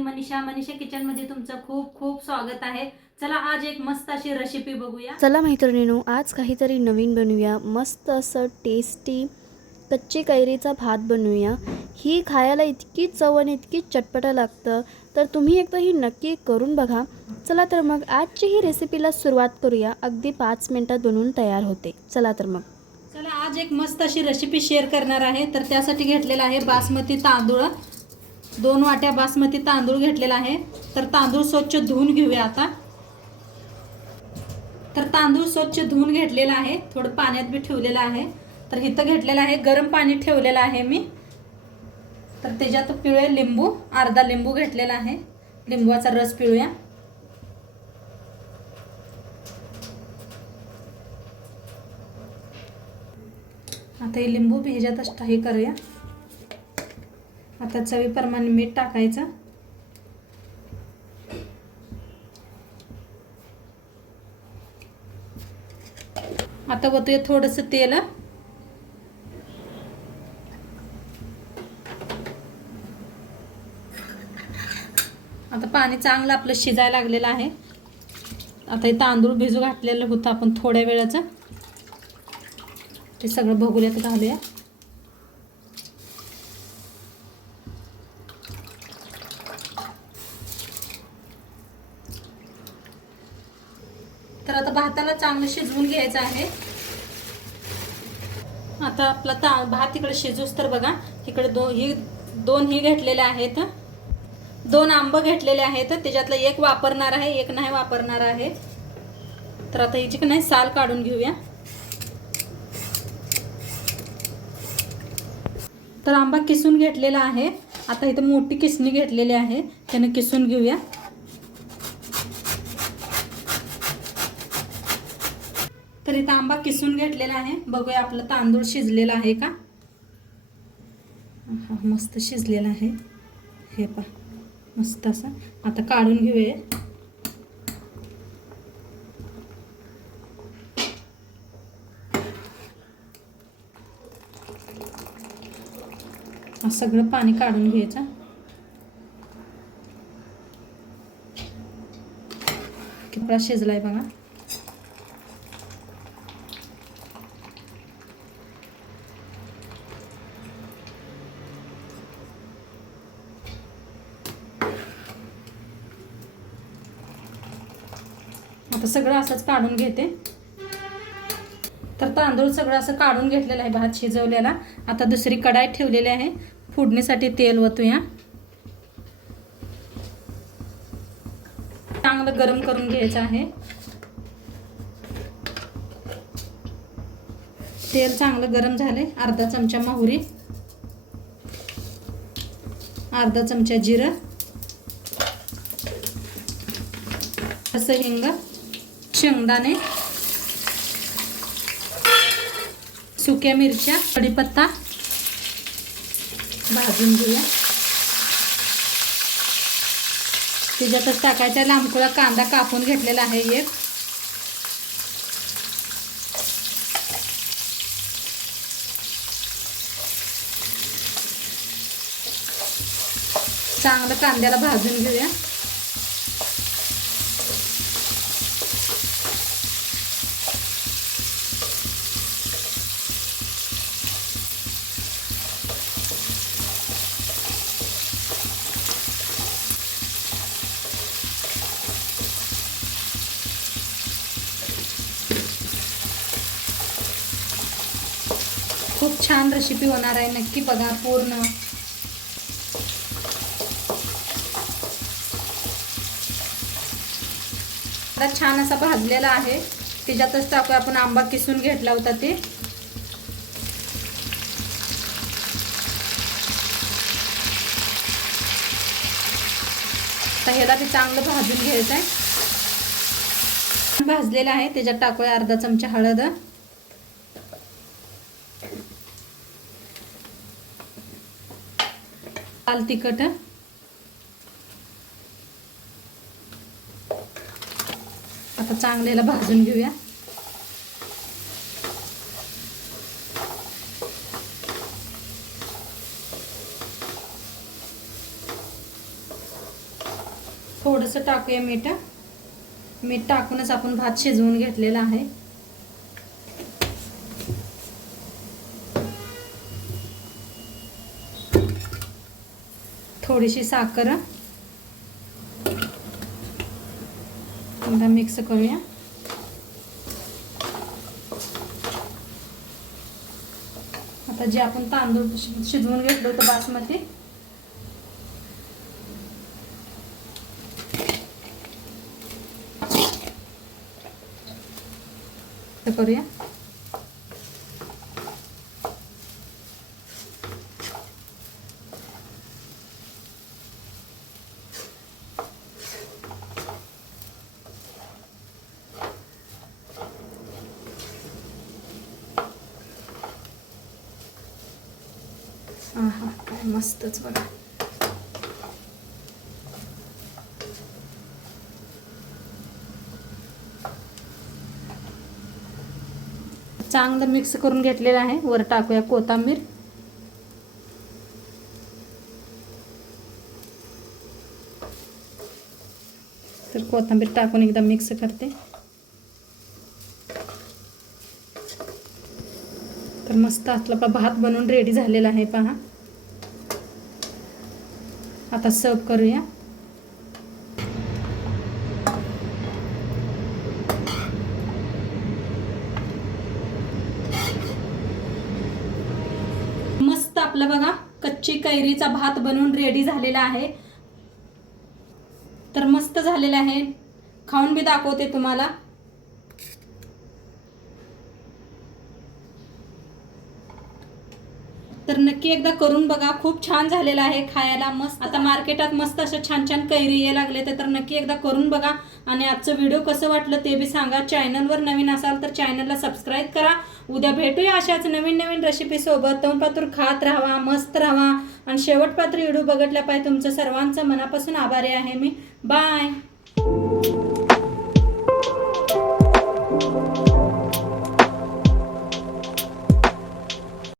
मी मनीषा किचनमध्ये तुमचं खूप खूप स्वागत आहे। चला आज एक मस्त अशी रेसिपी बघूया। चला मैत्रिणींनो, आज काहीतरी नवीन बनवूया। मस्त असं टेस्टी कच्ची कैरीचा भात बनवूया। ही खायला इतकी चव आणि इतकी चटपटा लागतं, तर तुम्ही एकदा ही नक्की करून बघा। चला तर मग आजची ही रेसिपीला सुरुवात करूया। अगदी 5 मिनिटात बनवून तयार होते। चला तर मग आज एक मस्त अशी रेसिपी शेअर करणार आहे। तर त्यासाठी घेतलेला आहे बासमती तांदूळ, 2 वाट्या बासमती तांदूळ घेतलेला आहे। तर तांदूळ स्वच्छ धुवून घेऊया आता। तर तांदूळ स्वच्छ धुवून घेतलेला आहे, थोडं पाण्यात बी ठेवलेला आहे। तर इथं घेतलेला आहे गरम पाणी ठेवलेलं आहे मी। तर त्याच्यात पिळूया लिंबू, अर्धा लिंबू घेतलेला आहे, लिंबूचा रस पिळूया। आता हे लिंबू ह्याच्यातच हे करूया। आता चवीप्रमाणे मीठ टाकायचं। आता वतूया थोडंसं तेल। आता पाणी चांगलं आपलं शिजायला लागलेलं आहे। आता हे तांदूळ भिजू घातलेलं होतं आपण थोड्या वेळाचं, ते सगळं भगुल्यात घालूया। तर आता भाताला चांगलं शिजवून घ्यायचं आहे। आता आपला भात इकडे शिजूस तर बघा, इकडे दोन ही घेतलेले आहेत, 2 आंब घेतलेले आहेत। त्याच्यातलं एक वापरणार आहे, एक नाही वापरणार आहे। तर आता हिची नाही साल काढून घेऊया। तर आंबा किसून घेतलेला आहे। आता इथे मोठी किसणी घेतलेली आहे, त्याने किसून घेऊया। तर इथं आंबा किसून घेतलेला आहे, बघूया आपलं तांदूळ शिजलेला आहे का। मस्त शिजलेला आहे, हे पहा मस्त असं। आता काढून घेऊया। सगळं पाणी काढून घ्यायचं। किती शिजलाय बघा। आता सगळं असंच काढून घेते। तर तांदूळ सगळं असं काढून घेतलेलं आहे, भात शिजवलेला। आता दुसरी कढाई ठेवलेली आहे, फोडणीसाठी तेल ओतूया। चांगलं गरम करून घ्यायचं आहे। तेल चांगलं गरम झाले। अर्धा चमचा मोहरी, अर्धा चमचा जिरं, असं हिंग, शेंगदाणे, सुक्या मिरच्या, कढीपत्ता भाजून घेऊया। त्याच्यातच टाकायचा लांबकुळा कांदा कापून घेतलेला आहे एक। चांगलं कांद्याला भाजून घेऊया। खूप छान रेसिपी होणार आहे, नक्की बघा पूर्ण। आता छान असा भाजलेला आहे, त्याच्यातच टाकूया आपण आंबा किसून घेतला होता ते। आता ह्याला ते चांगलं भाजून घ्यायचं आहे। भाजलेला आहे, त्याच्यात टाकूया अर्धा चमचा हळद, लाल तिखट, आता चांगल्याला भाजून घेऊया। थोडंसं टाकूया मीठ. मीठ टाकूनच आपण भात शिजवून घेतलेला आहे. थोडीशी साखर, एकदा मिक्स करूया. आता जे आपण तांदूळ शिजवून घेतलं होतं बासमती, ते करूया. आहा, काय मस्तच बघा. चांगलं मिक्स करून घेतलेलं आहे. वर टाकूया कोथिंबीर. तर कोथिंबीर टाकून एकदा मिक्स करते. तर मस्त आपला भात बनवून रेडी झालेला आहे पहा. आता सर्व करूया. मस्त आपला बघा कच्ची कैरीचा भात बनवून रेडी झालेला आहे. तर मस्त झालेला आहे. खाऊन बी दाखवते तुम्हाला. तर नक्की एकदा करून बघा. खूप छान झालेला आहे खायला मस्त. आता मार्केटात मस्त अशा छान छान कैरी यायला लागले तर नक्की एकदा करून बघा. आणि आजचं व्हिडिओ कसं वाटलं ते बी सांगा. चॅनलवर नवीन असाल तर चॅनलला सबस्क्राईब करा. उद्या भेटूया अशाच नवीन नवीन रेसिपी सोबत. तोंडपातूर खात राहा, मस्त राहा आणि शेवटपात्र व्हिडिओ बघितल्या पाहिजे. तुमचं सर्वांचं मनापासून आभारी आहे मी. बाय.